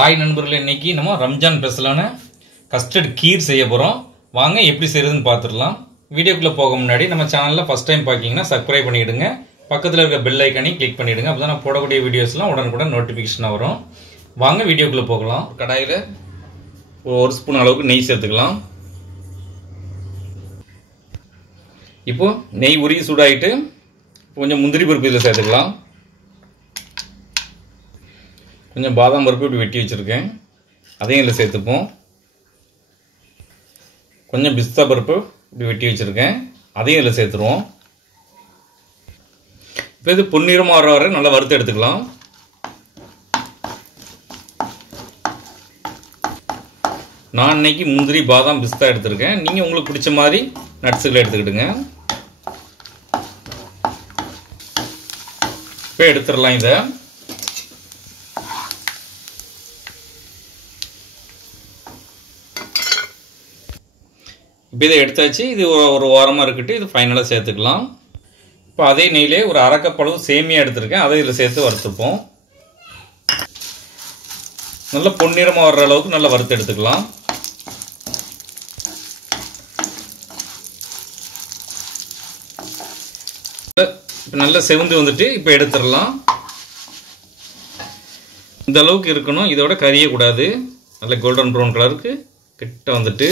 Hi நண்பர்களே, இன்னைக்கு நம்ம ரம்ஜான் ஸ்பெஷலான கஸ்டர்ட் கீர் செய்ய போகிறோம். வாங்க எப்படி செய்யறதுன்னு பார்த்துடலாம். வீடியோக்குள்ளே போக முன்னாடி நம்ம சேனலில் ஃபஸ்ட் டைம் பார்க்கிங்கன்னா சப்ஸ்கிரைப் பண்ணிவிடுங்க. பக்கத்தில் இருக்க பெல் ஐக்கனையும் கிளிக் பண்ணிவிடுங்க. அப்போ தான் நான் போடக்கூடிய வீடியோஸ்லாம் உடனுக்குடன் நோட்டிஃபிகேஷனாக வரும். வாங்க வீடியோக்குள்ளே போகலாம். கடாயில் ஒரு ஸ்பூன் அளவுக்கு நெய் சேர்த்துக்கலாம். இப்போது நெய் உருகி சூடாகிட்டு கொஞ்சம் முந்திரி பருப்பு இதில் சேர்த்துக்கலாம். கொஞ்சம் பாதாம் பருப்பு இப்படி வெட்டி வச்சுருக்கேன், அதையும் இதில் சேர்த்துப்போம். கொஞ்சம் பிஸ்தா பருப்பு இப்படி வெட்டி வச்சுருக்கேன், அதையும் இதில் சேர்த்துருவோம். இப்போ இது பொன்னிறமாக வர வரை நல்லா வறுத்து எடுத்துக்கலாம். நான் இன்னைக்கு முந்திரி பாதாம் பிஸ்தா எடுத்துருக்கேன். நீங்கள் உங்களுக்கு பிடிச்ச மாதிரி நட்ஸுகளை எடுத்துக்கிடுங்க. இப்போ எடுத்துடலாம். இதை இப்போ இதை எடுத்தாச்சு. இது ஒரு ஓரமாக இருக்கட்டும். இது ஃபைனலாக சேர்த்துக்கலாம். இப்போ அதே நெய்யிலே ஒரு அரை கப் அளவு சேமியா எடுத்துருக்கேன், அதை இதில் சேர்த்து வறுத்துப்போம். நல்லா பொன்னிறமாக வர்ற அளவுக்கு நல்லா வறுத்து எடுத்துக்கலாம். இப்போ நல்லா செவந்து வந்துட்டு இப்போ எடுத்துடலாம். இந்த அளவுக்கு இருக்கணும், இதோட கரியக்கூடாது. நல்ல கோல்டன் ப்ரௌன் கலருக்கு கிட்ட வந்துட்டு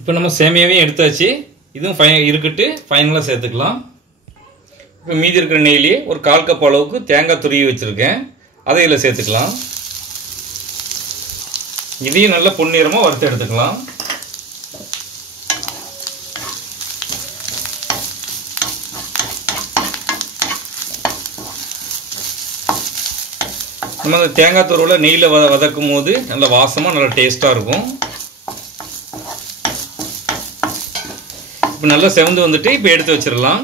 இப்போ நம்ம சேமியாவே எடுத்தாச்சு. இதுவும் இருக்கட்டு ஃபைனலாக சேர்த்துக்கலாம். இப்போ மீதி இருக்கிற நெய்லேயே ஒரு 1/4 கப் அளவுக்கு தேங்காய் துருவி வச்சுருக்கேன், அதை இதில் சேர்த்துக்கலாம். இதையும் நல்லா பொன்னிறமாக வறுத்து எடுத்துக்கலாம். நம்ம அந்த தேங்காய் துருவில் நெய்யில் வதக்கும் போது நல்ல வாசமாக நல்ல டேஸ்ட்டாக இருக்கும். இப்போ நல்லா செவந்து வந்துட்டு இப்போ எடுத்து வச்சிடலாம்.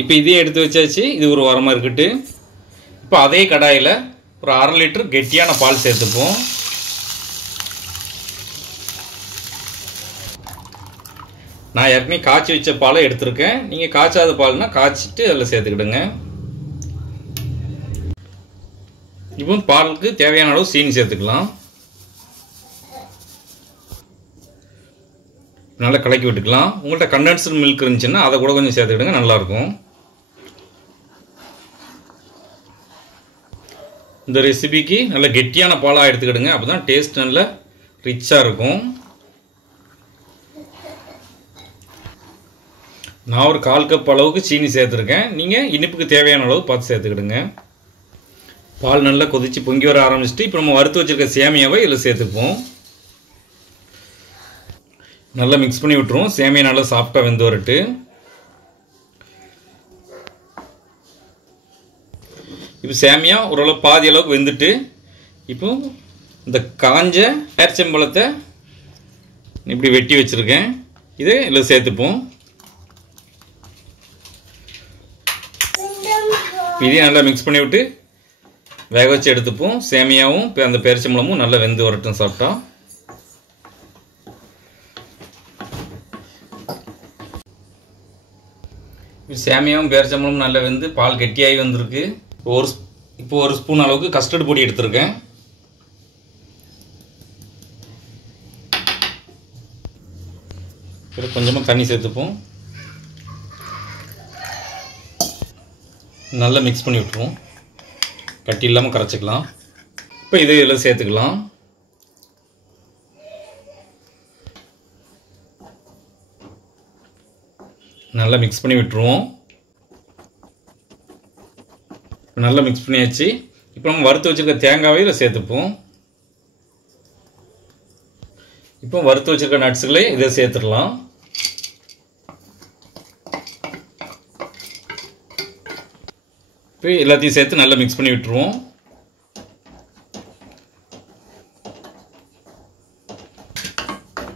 இப்போ இதே எடுத்து வச்சாச்சு. இது ஒரு வாரமாக இருக்கட்டு. இப்போ அதே கடாயில் ஒரு 1/2 லிட்டர் கெட்டியான பால் சேர்த்துப்போம். நான் ஏற்கனவே காய்ச்சி வச்ச பாலை எடுத்திருக்கேன். நீங்கள் காய்ச்சாத பால்னா காய்ச்சிட்டு அதில் சேர்த்துக்கிடுங்க. இப்போ பாலுக்கு தேவையான அளவு சீனி சேர்த்துக்கலாம். நல்லா கலக்கி விட்டுக்கலாம். உங்கள்கிட்ட கண்டென்ஸ்டு மில்க் இருந்துச்சுன்னா அதை கூட கொஞ்சம் சேர்த்துக்கிடுங்க, நல்லாயிருக்கும். இந்த ரெசிபிக்கு நல்ல கெட்டியான பாலாக எடுத்துக்கிடுங்க, அப்போ தான் டேஸ்ட் நல்ல ரிச்சாக இருக்கும். நான் ஒரு 1/4 கப் அளவுக்கு சீனி சேர்த்துருக்கேன். நீங்கள் இனிப்புக்கு தேவையான அளவு பார்த்து சேர்த்துக்கிடுங்க. பால் நல்லா கொதித்து பொங்கி வர ஆரம்பிச்சுட்டு இப்போ நம்ம வறுத்து வச்சுருக்க சேமியாவை இதில் சேர்த்துப்போம். நல்லா மிக்ஸ் பண்ணி விட்டுருவோம். சேமியா நல்லா சாஃப்டாக வெந்து வரட்டு. இப்போ சேமியா ஓரளவு பாதி அளவுக்கு வெந்துட்டு இப்போ இந்த காஞ்ச பேரிச்சம்பழத்தை இப்படி வெட்டி வச்சுருக்கேன், இதை இதில் சேர்த்துப்போம். இதையும் நல்லா மிக்ஸ் பண்ணி விட்டு வேக வச்சு எடுத்துப்போம். சேமியாவும் அந்த பேரிச்சம்பழமும் நல்லா வெந்து வரட்டும் சாப்பிட்டா. சேமியாவும் பேரிச்சம்பழமும் நல்லா வெந்து பால் கெட்டியாகி வந்திருக்கு. இப்போ ஒரு ஸ்பூன் அளவுக்கு கஸ்டர்ட் பொடி எடுத்திருக்கேன். கொஞ்சமாக தண்ணி சேர்த்துப்போம். நல்லா மிக்ஸ் பண்ணி விட்டுருவோம். கட்டி இல்லாமல் கரைச்சிக்கலாம். இப்போ இதை இதில் சேர்த்துக்கலாம். நல்லா மிக்ஸ் பண்ணி விட்டுருவோம். நல்லா மிக்ஸ் பண்ணியாச்சு. இப்போ நம்ம வறுத்து வச்சுருக்க தேங்காவை இதில் சேர்த்துப்போம். இப்போ வறுத்து வச்சுருக்க நட்ஸுகளை இதை சேர்த்துடலாம். இப்போ எல்லாத்தையும் சேர்த்து நல்லா மிக்ஸ் பண்ணி விட்டுருவோம்.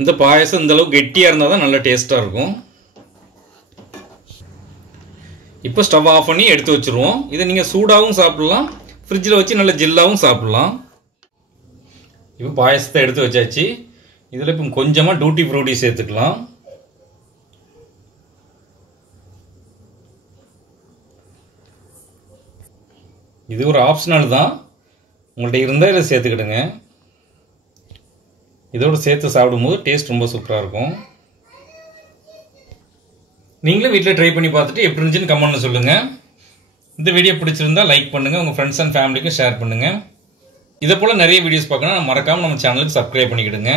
இந்த பாயசம் இந்த அளவுக்கு கெட்டியாக இருந்தால் தான் நல்லா டேஸ்ட்டாக இருக்கும். இப்போ ஸ்டவ் ஆஃப் பண்ணி எடுத்து வச்சுருவோம். இதை நீங்கள் சூடாகவும் சாப்பிட்லாம், ஃப்ரிட்ஜில் வச்சு நல்லா ஜில்லாகவும் சாப்பிட்லாம். இப்போ பாயசத்தை எடுத்து வச்சாச்சு. இதில் இப்போ கொஞ்சமாக டூட்டி ஃப்ரூட்டி சேர்த்துக்கலாம். இது ஒரு ஆப்ஷனல் தான், உங்கள்கிட்ட இருந்தால் இதை சேர்த்துக்கிடுங்க. இதோடு சேர்த்து சாப்பிடும்போது டேஸ்ட் ரொம்ப சூப்பராக இருக்கும். நீங்களும் வீட்டில் ட்ரை பண்ணி பார்த்துட்டு எப்படி இருந்துச்சுன்னு கமெண்ட்ல சொல்லுங்கள். இந்த வீடியோ பிடிச்சிருந்தா லைக் பண்ணுங்கள், உங்கள் ஃப்ரெண்ட்ஸ் அண்ட் ஃபேமிலிக்கும் ஷேர் பண்ணுங்கள். இதை போல் நிறைய வீடியோஸ் பார்க்கணும் மறக்காமல் நம்ம சேனலுக்கு சப்ஸ்கிரைப் பண்ணிக்கிடுங்க.